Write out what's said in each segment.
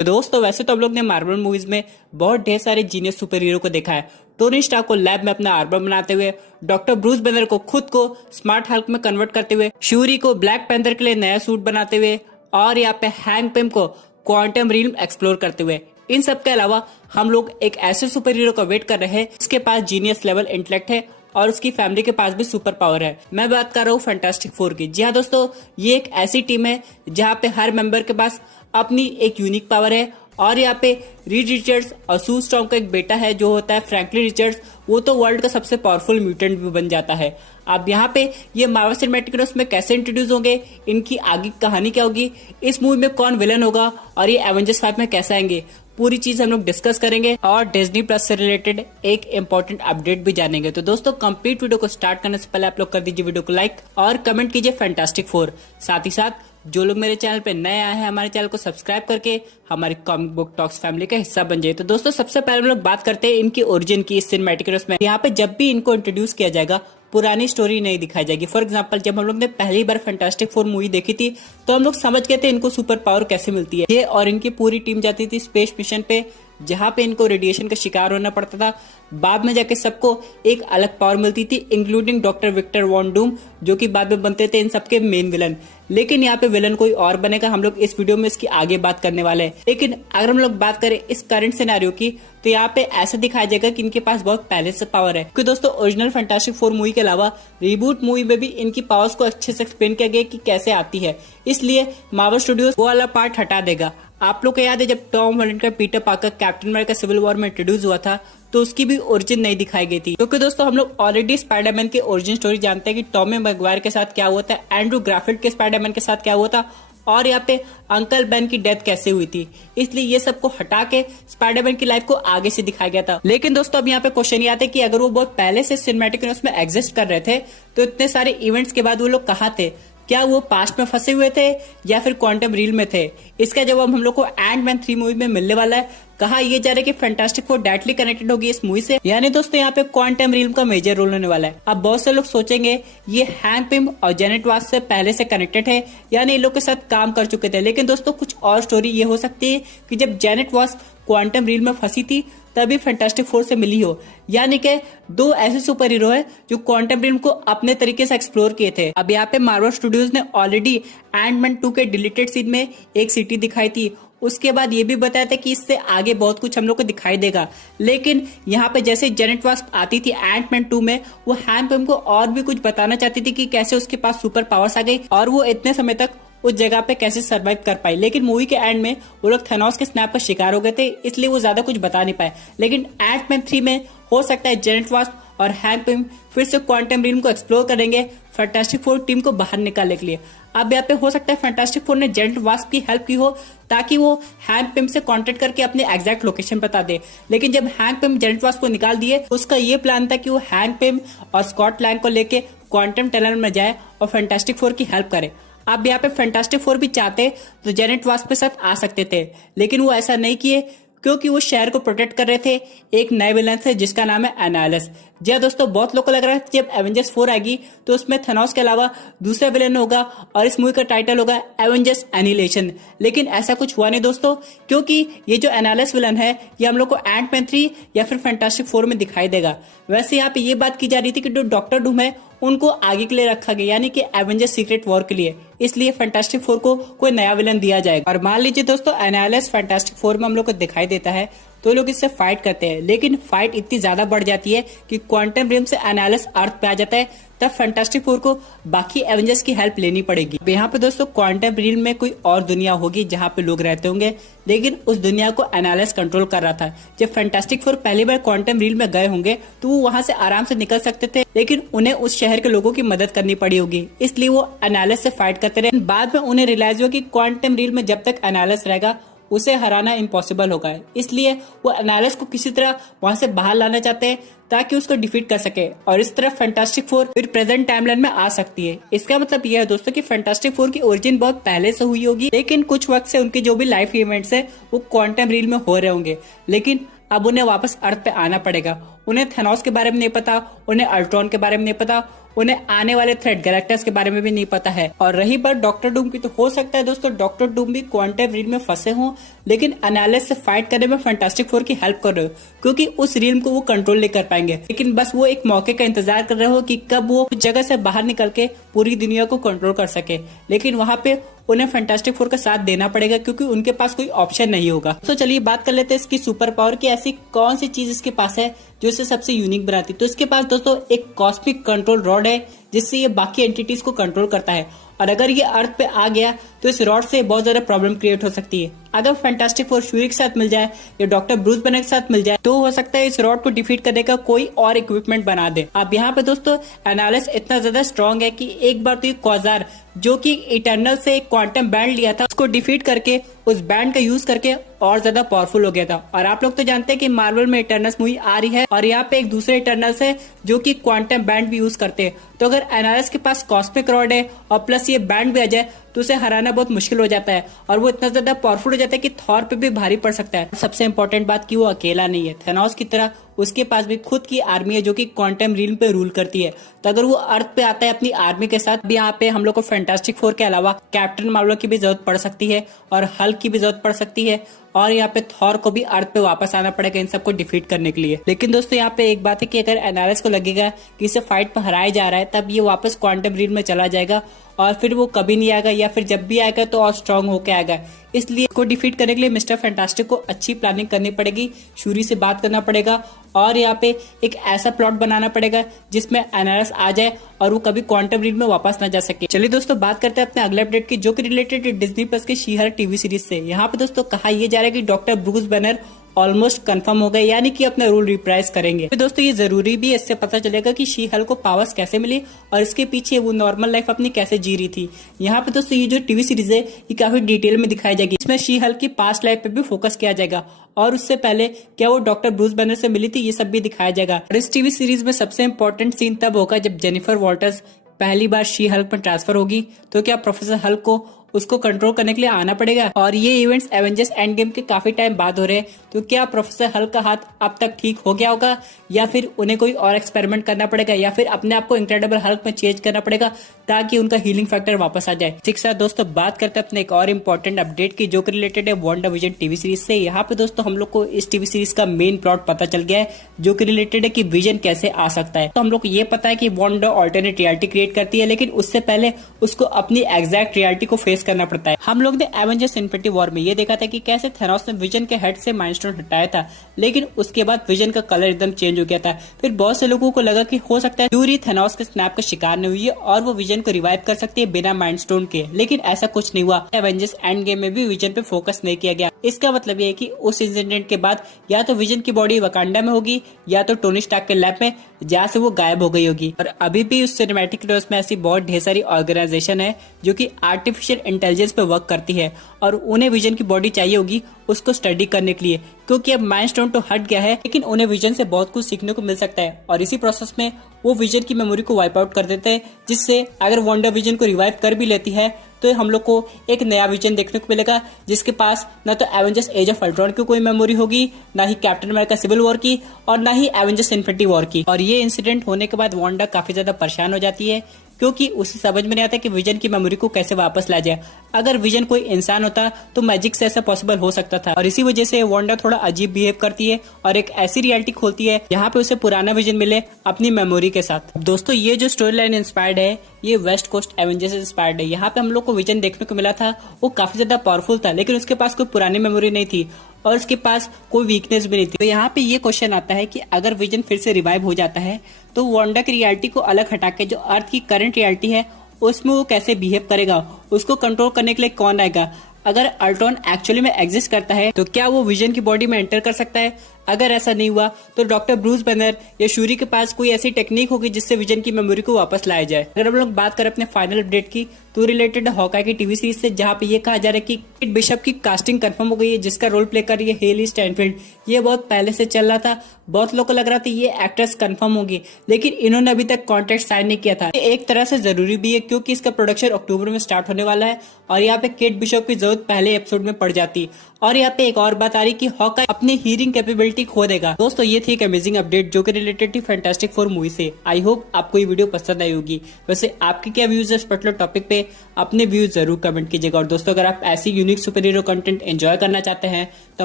तो दोस्तों वैसे तो हम लोग ने मार्वल मूवीज में बहुत ढेर सारे जीनियस सुपर हीरो को देखा है। टोनी स्टार्क को लैब में अपना आर्मर बनाते हुए, डॉक्टर ब्रूस बैनर को खुद को स्मार्ट हल्क में कन्वर्ट करते हुए, श्यूरी को ब्लैक पैंथर के लिए नया सूट बनाते हुए और यहाँ पे हैंक पिम को क्वांटम रिल्म एक्सप्लोर करते हुए। इन सब के अलावा हम लोग एक ऐसे सुपर हीरो का वेट कर रहे हैं जिसके पास जीनियस लेवल इंटेलेक्ट है और उसकी फैमिली के पास भी सुपर पावर है। मैं बात कर रहा हूँ फैंटास्टिक फोर की। जी हाँ दोस्तों, ये एक ऐसी टीम है जहाँ पे हर मेंबर के पास अपनी एक यूनिक पावर है और यहाँ पे रीड रिचर्ड्स और सू स्ट्रॉन्ग का एक बेटा है जो होता है फ्रैंकलिन रिचर्ड्स। वो तो वर्ल्ड का सबसे पावरफुल म्यूटेंट भी बन जाता है। अब यहाँ पे ये मार्वल सिनेमैटिक यूनिवर्स में कैसे इंट्रोड्यूस होंगे, इनकी आगे कहानी क्या होगी, इस मूवी में कौन विलन होगा और ये एवेंजर्स 5 में कैसे आएंगे, पूरी चीज हम लोग डिस्कस करेंगे और डिज्नी प्लस से रिलेटेड एक इंपॉर्टेंट अपडेट भी जानेंगे। तो दोस्तों कंप्लीट वीडियो को स्टार्ट करने से पहले आप लोग कर दीजिए वीडियो को लाइक और कमेंट कीजिए फैंटास्टिक फोर। साथ ही साथ जो लोग मेरे चैनल पे नए आए हैं हमारे चैनल को सब्सक्राइब करके हमारी कॉमिक बुक टॉक्स फैमिली का हिस्सा बन जाए। तो दोस्तों सबसे पहले हम लोग बात करते हैं इनकी ओरिजिन की। इस सिनेमैटिक यूनिवर्स में यहाँ पे जब भी इनको इंट्रोड्यूस किया जाएगा पुरानी स्टोरी नहीं दिखाई जाएगी। फॉर एग्जांपल जब हम लोग ने पहली बार फैंटास्टिक फोर मूवी देखी थी तो हम लोग समझ गए थे इनको सुपर पावर कैसे मिलती है। ये और इनकी पूरी टीम जाती थी स्पेस मिशन पे जहाँ पे इनको रेडिएशन का शिकार होना पड़ता था। बाद में जाके सबको एक अलग पावर मिलती थी including doctor Victor Von Doom जो कि बाद में बनते थे इन सबके मेन विलन। लेकिन यहाँ पे विलन कोई और बनेगा, हम लोग इस वीडियो में इसकी आगे बात करने वाले हैं। लेकिन अगर हम लोग बात करें इस करंट सिनेरियो की तो यहाँ पे ऐसा दिखाया जाएगा कि इनके पास बहुत पहले से पावर है। क्योंकि दोस्तों ओरिजिनल फैंटास्टिक फोर मूवी के अलावा रिबूट मूवी में भी इनकी पावर्स को अच्छे से एक्सप्लेन किया गया कि कैसे आती है, इसलिए मार्वल स्टूडियोज वो वाला पार्ट हटा देगा। आप लोग को याद है जब टॉम हॉलैंड का Peter Parker Captain America Civil War में इंट्रोड्यूस हुआ था तो उसकी भी ओरिजिन नहीं दिखाई गई थी। क्योंकि दोस्तों हम लोग ऑलरेडी स्पाइडरमैन की ओरिजिन स्टोरी जानते हैं कि टॉमी मैगवायर के साथ क्या हुआ था, एंड्रू ग्राफिट के स्पाइडरमैन के साथ क्या हुआ था और यहाँ पे अंकल बेन की डेथ कैसे हुई थी। इसलिए ये सबको हटा के स्पाइडरमैन की लाइफ को आगे से दिखाया गया था। लेकिन दोस्तों अब यहाँ पे क्वेश्चन ये आता है कि अगर वो बहुत पहले से सिनेमैटिक यूनिवर्स में एग्जिस्ट कर रहे थे तो इतने सारे इवेंट्स के बाद वो लोग कहाँ थे? क्या वो पास्ट में फंसे हुए थे या फिर क्वांटम रील में थे? इसका जवाब हम लोग को एंटमैन 3 मूवी में मिलने वाला है। कहा यह जा रहा है कि फैंटास्टिक फोर डायरेक्टली कनेक्टेड होगी इस मूवी से, यानी दोस्तों यहाँ पे क्वांटम रील का मेजर रोल होने वाला है। अब बहुत से लोग सोचेंगे ये हैंक पिम और जेनेट वास से पहले से कनेक्टेड है, यानी इन लोग के साथ काम कर चुके थे। लेकिन दोस्तों कुछ और स्टोरी ये हो सकती है कि जब जेनेट वास क्वांटम रील में फंसी थी तभी फैंटास्टिक फोर से मिली हो, यानी कि दो ऐसे सुपर हीरो है जो क्वांटम रिल्म को अपने तरीके से एक्सप्लोर किए थे। अब यहाँ पे मार्वल स्टूडियोज ने ऑलरेडी एंटमैन 2 के डिलीटेड सीन में एक सिटी दिखाई थी। उसके बाद ये भी बताया था कि इससे आगे बहुत कुछ हम लोग को दिखाई देगा। लेकिन यहाँ पे जैसे जेनेट वास्प आती थी एंटमैन 2 में, वो हैंक पिम को और भी कुछ बताना चाहती थी कि कैसे उसके पास सुपर पावर्स आ गई और वो इतने समय तक उस जगह पे कैसे सरवाइव कर पाई। लेकिन मूवी के एंड में वो लोग थैनोस के स्नैप का शिकार हो गए थे, इसलिए वो ज्यादा कुछ बता नहीं पाए। लेकिन एंटमैन 3 में हो सकता है जेनेट वास्प और हैंक पिम फिर से क्वांटम रिल्म को एक्सप्लोर करेंगे फैंटास्टिक फोर टीम को बाहर निकालने के लिए। अब यहाँ पे हो सकता है फैंटास्टिक फोर ने जेनेट वास्प की हेल्प की हो ताकि वो हैंक पिम से कांटेक्ट करके अपने एग्जैक्ट लोकेशन बता दे। लेकिन जब हैंक पिम जेनेट वास्प को निकाल दिए, उसका ये प्लान था कि वो हैंक पिम और स्कॉट लैंग को लेके क्वांटम टनल में जाए और फैंटास्टिक फोर की हेल्प करे। अब यहाँ पे फैंटास्टिक फोर भी चाहते तो जेनेट वास्प के साथ आ सकते थे, लेकिन वो ऐसा नहीं किए क्योंकि वो शहर को प्रोटेक्ट कर रहे थे एक नए विलन से जिसका नाम है एनालिस। जी दोस्तों बहुत लोगों को लग रहा है जब एवेंजर्स 4 आएगी तो उसमें थैनोस के अलावा दूसरा विलन होगा और इस मूवी का टाइटल होगा एवेंजर्स एनिहिलेशन। लेकिन ऐसा कुछ हुआ नहीं दोस्तों, क्योंकि ये जो एनालिस विलन है ये हम लोग को एंटमैन 3 या फिर फैंटास्टिक फोर में दिखाई देगा। वैसे यहाँ पे ये बात की जा रही थी कि जो डॉक्टर डूम है उनको आगे के लिए रखा गया, यानी कि एवेंजर्स सीक्रेट वॉर के लिए, इसलिए फैंटास्टिक फोर को कोई नया विलन दिया जाएगा। और मान लीजिए दोस्तों एनालिस फैंटास्टिक फोर में हम लोग को दिखाई देता है तो लोग इससे फाइट करते हैं, लेकिन फाइट इतनी ज्यादा बढ़ जाती है कि क्वांटम रिल्म से एनालिस अर्थ पे आ जाता है, तब फैंटास्टिक फोर को बाकी एवेंजर्स की हेल्प लेनी पड़ेगी। यहाँ पे दोस्तों क्वांटम रिल्म में कोई और दुनिया होगी जहाँ पे लोग रहते होंगे, लेकिन उस दुनिया को एनालिस कंट्रोल कर रहा था। जब फैंटास्टिक फोर पहली बार क्वांटम रिल्म में गए होंगे तो वो वहां से आराम से निकल सकते थे, लेकिन उन्हें उस शहर के लोगों की मदद करनी पड़ी होगी, इसलिए वो एनालिस से फाइट करते रहे। बाद में उन्हें रियलाइज हुआ कि क्वांटम रिल्म में जब तक एनालिस रहेगा उसे हराना इम्पॉसिबल होगा, इसलिए वो एनालिस को किसी तरह वहां से बाहर लाना चाहते हैं ताकि उसको डिफीट कर सके और इस तरह फैंटास्टिक फोर फिर प्रेजेंट टाइमलाइन में आ सकती है। इसका मतलब यह है दोस्तों कि फैंटास्टिक फोर की ओरिजिन बहुत पहले से हुई होगी, लेकिन कुछ वक्त से उनके जो भी लाइफ इवेंट्स है वो क्वांटम रील में हो रहे होंगे, लेकिन अब उन्हें वापस अर्थ पे आना पड़ेगा। उन्हें थैनोस के बारे में नहीं पता, उन्हें अल्ट्रॉन के बारे में नहीं पता, उन्हें आने वाले थ्रेट गैलेक्टस के बारे में भी नहीं पता है। और रही बात डॉक्टर डूम की, तो हो सकता है दोस्तों डॉक्टर डूम भी क्वांटम रील में फंसे हों, लेकिन एनालिस से फाइट करने में फैंटास्टिक फोर की हेल्प कर रहे हो, क्योंकि उस रील को वो कंट्रोल नहीं कर पाएंगे। लेकिन बस वो एक मौके का इंतजार कर रहे हो कि कब वो उस जगह से बाहर निकल के पूरी दुनिया को कंट्रोल कर सके। लेकिन वहां पे उन्हें फैंटास्टिक फोर का साथ देना पड़ेगा, क्योंकि उनके पास कोई ऑप्शन नहीं होगा। तो चलिए बात कर लेते हैं इसकी सुपर पावर की, ऐसी कौन सी चीज इसके पास है जो इसे सबसे यूनिक बनाती है। तो इसके पास दोस्तों एक कॉस्मिक कंट्रोल रॉड है, जिससे ये बाकी एंटिटीज को कंट्रोल करता है। और अगर ये अर्थ पे आ गया तो इस रॉड से बहुत ज्यादा प्रॉब्लम क्रिएट हो सकती है। अगर फैंटास्टिक फोर श्यूरी के साथ मिल जाए या डॉक्टर ब्रूस बैनर के साथ मिल जाए, तो हो सकता है इस रॉड को डिफीट करने का कोई और इक्विपमेंट बना दे। अब यहाँ पे दोस्तों एनालिस इतना ज्यादा स्ट्रॉन्ग है कि एक बार तो ये क्वाजार जो कि इटर्नल से एक क्वांटम बैंड लिया था, उसको डिफीट करके उस बैंड का यूज करके और ज्यादा पावरफुल हो गया था। और आप लोग तो जानते हैं कि मार्वल में इटर्नल्स मूवी आ रही है और यहाँ पे एक दूसरे इटर्नल्स है जो कि क्वांटम बैंड भी यूज करते हैं। तो अगर एनालिस के पास कॉस्मिक रॉड है और प्लस ये बैंड भी आ जाए तो उसे हराना बहुत मुश्किल हो जाता है, और वो इतना ज्यादा पावरफुल हो जाता है कि थॉर पे भी भारी पड़ सकता है। सबसे इंपॉर्टेंट बात कि वो अकेला नहीं है, थेनोस की तरह उसके पास भी खुद की आर्मी है जो कि क्वांटम रील पे रूल करती है। तो अगर वो अर्थ पे आता है अपनी आर्मी के साथ, भी यहाँ पे हम लोग को फैंटास्टिक फोर के अलावा कैप्टन मार्वल की भी जरूरत पड़ सकती है और हल्क की भी जरूरत पड़ सकती है, और यहाँ पे थॉर को भी अर्थ पे वापस आना पड़ेगा इन सबको डिफीट करने के लिए। लेकिन दोस्तों यहाँ पे एक बात है कि अगर एनालिस को लगेगा कि इसे फाइट पर हराया जा रहा है, तब ये वापस क्वांटम रील में चला जाएगा और फिर वो कभी नहीं आएगा, या फिर जब भी आएगा तो और स्ट्रांग होके आएगा। इसलिए इसको डिफीट करने के लिए मिस्टर फैंटास्टिक को अच्छी प्लानिंग करनी पड़ेगी, शूरी से बात करना पड़ेगा, और यहाँ पे एक ऐसा प्लॉट बनाना पड़ेगा जिसमें एनालिस आ जाए और वो कभी क्वांटम रील में वापस ना जा सके। चलिए दोस्तों बात करते हैं अपने अगले अपडेट की, जो कि रिलेटेड है डिज्नी प्लस के शी हल्क टीवी सीरीज से। यहाँ पे दोस्तों कहा यह जा रहा है कि doctor Bruce banner almost confirm हो गए, यानी कि अपना रोल रिप्राइज करेंगे। तो दोस्तों ये जरूरी भी है, इससे पता चलेगा कि शी हल्क को पावर्स कैसे मिली और इसके पीछे वो नॉर्मल लाइफ अपनी कैसे जी रही थी। यहाँ पे दोस्तों ये जो टीवी सीरीज है ये काफी डिटेल में दिखाई जाएगी। इसमें शी हल्क की पास्ट लाइफ पे भी फोकस किया जाएगा, और उससे पहले क्या वो डॉक्टर ब्रूस बैनर से मिली थी, ये सब भी दिखाया जाएगा। और इस टीवी सीरीज में सबसे इंपॉर्टेंट सीन तब होगा जब जेनिफर वॉल्टर्स पहली बार शी हल्क में ट्रांसफर होगी। तो क्या प्रोफेसर हल्क को उसको कंट्रोल करने के लिए आना पड़ेगा? और ये इवेंट्स एवेंजर्स एंड गेम के काफी टाइम बाद हो रहे हैं, तो क्या प्रोफेसर हल्क का हाथ अब तक ठीक हो गया होगा, या फिर उन्हें कोई और एक्सपेरिमेंट करना पड़ेगा, या फिर अपने आप को इनक्रेडिबल हल्क में चेंज करना पड़ेगा ताकि उनका हीलिंग फैक्टर वापस आ जाए। इसी के साथ दोस्तों बात करते हैं अपने एक और इम्पोर्टेंट अपडेट की, जो कि रिलेटेड है वांडाविजन टीवी सीरीज से। यहाँ पे दोस्तों हम लोग को इस टीवी सीरीज का मेन प्लॉट पता चल गया है, जो कि रिलेटेड है कि विजन कैसे आ सकता है। तो हम लोग को ये पता है कि वांडा ऑल्टरनेट रियलिटी क्रिएट करती है, लेकिन उससे पहले उसको अपनी एग्जैक्ट रियलिटी को फेस करना पड़ता है। हम लोग ने एवेंजर्स इन्फिनिटी वॉर में ये देखा था कि कैसे थेनोस ने विजन के हेड से माइंड स्टोन हटाया था, लेकिन उसके बाद विजन का कलर एकदम चेंज हो गया था। फिर बहुत से लोगों को लगा कि हो सकता है फ्यूरी थेनोस के स्नैप का शिकार नहीं हुई है और वो विजन को रिवाइव कर सकती है बिना माइंड स्टोन के, लेकिन ऐसा कुछ नहीं हुआ। एवेंजर्स एंड गेम में भी विजन पे फोकस नहीं किया गया। इसका मतलब ये है कि उस इंसिडेंट के बाद या तो विजन की बॉडी वकांडा में होगी, या तो टोनी स्टार्क के लैब में जहाँ से वो गायब हो गई होगी। और अभी भी उस सिनेमैटिक यूनिवर्स में ऐसी बहुत ढेर सारी ऑर्गेनाइजेशन है जो कि आर्टिफिशियल इंटेलिजेंस पे वर्क करती है, और उन्हें विजन की बॉडी चाहिए होगी उसको स्टडी करने के लिए, क्योंकि अब माइंड स्टोन तो हट गया है, लेकिन उन्हें विजन से बहुत कुछ सीखने को मिल सकता है। और इसी प्रोसेस में वो विजन की मेमोरी को वाइप आउट कर देते हैं, जिससे अगर वांडा विजन को रिवाइव कर भी लेती है तो हम लोग को एक नया विजन देखने को मिलेगा, जिसके पास न तो एवेंजर्स एज ऑफ अल्ट्रॉन की कोई मेमोरी होगी, ना ही कैप्टन अमेरिका सिविल वॉर की, और ना ही एवेंजर्स इन्फिनिटी वॉर की। और ये इंसिडेंट होने के बाद वांडा काफी ज्यादा परेशान हो जाती है, क्योंकि उसे समझ में नहीं आता कि विजन की मेमोरी को कैसे वापस ला जाए। अगर विजन कोई इंसान होता तो मैजिक से ऐसा पॉसिबल हो सकता था, और इसी वजह से वांडा थोड़ा अजीब बिहेव करती है और एक ऐसी रियलिटी खोलती है जहाँ पे उसे पुराना विजन मिले अपनी मेमोरी के साथ। दोस्तों ये जो स्टोरी लाइन इंस्पायर्ड है ये वेस्ट कोस्ट एवेंजर्स इंस्पायर्ड है। यहाँ पे हम लोग को विजन देखने को मिला था, वो काफी ज्यादा पावरफुल था, लेकिन उसके पास कोई पुरानी मेमोरी नहीं थी और उसके पास कोई वीकनेस भी नहीं थी। तो यहाँ पे ये क्वेश्चन आता है कि अगर विजन फिर से रिवाइव हो जाता है तो वांडा की रियलिटी को अलग हटा के जो अर्थ की करंट रियलिटी है उसमें वो कैसे बिहेव करेगा, उसको कंट्रोल करने के लिए कौन आएगा? अगर अल्ट्रॉन एक्चुअली में एग्जिस्ट करता है तो क्या वो विजन की बॉडी में एंटर कर सकता है? अगर ऐसा नहीं हुआ तो डॉक्टर ब्रूस बैनर या शूरी के पास कोई ऐसी टेक्निक होगी जिससे विजन की मेमोरी को वापस लाया जाए। अगर हम लोग बात करें अपने फाइनल अपडेट की तो रिलेटेड हॉकाई की टीवी सीरीज से, जहाँ पे ये कहा जा रहा है कि केट बिशप की कास्टिंग कंफर्म हो गई है, जिसका रोल प्ले कर रही है हेली स्टैनफील्ड। ये बहुत पहले से चल रहा था, बहुत लोगों को लग रहा था ये एक्ट्रेस कंफर्म होगी, लेकिन इन्होंने अभी तक कॉन्ट्रैक्ट साइन नहीं किया था। ये एक तरह से जरूरी भी है क्योंकि इसका प्रोडक्शन अक्टूबर में स्टार्ट होने वाला है और यहाँ पे केट बिशप की जरूरत पहले एपिसोड में पड़ जाती। और यहाँ पे एक और बात आ रही कि हॉकाई अपनी हीरिंग कैपेबिलिटी ह्यूमैनिटी खो देगा। दोस्तों ये थी एक अमेजिंग अपडेट जो कि रिलेटेड थी फैंटास्टिक फोर मूवी से। आई होप आपको ये वीडियो पसंद आई होगी। वैसे आपके क्या व्यूज है इस पर्टिकुलर टॉपिक पे, अपने व्यूज जरूर कमेंट कीजिएगा। और दोस्तों अगर आप ऐसी unique super hero content enjoy करना चाहते हैं तो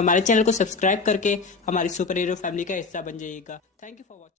हमारे चैनल को सब्सक्राइब करके हमारी सुपर हीरो फैमिली का हिस्सा बन जाइएगा। Thank you for watching.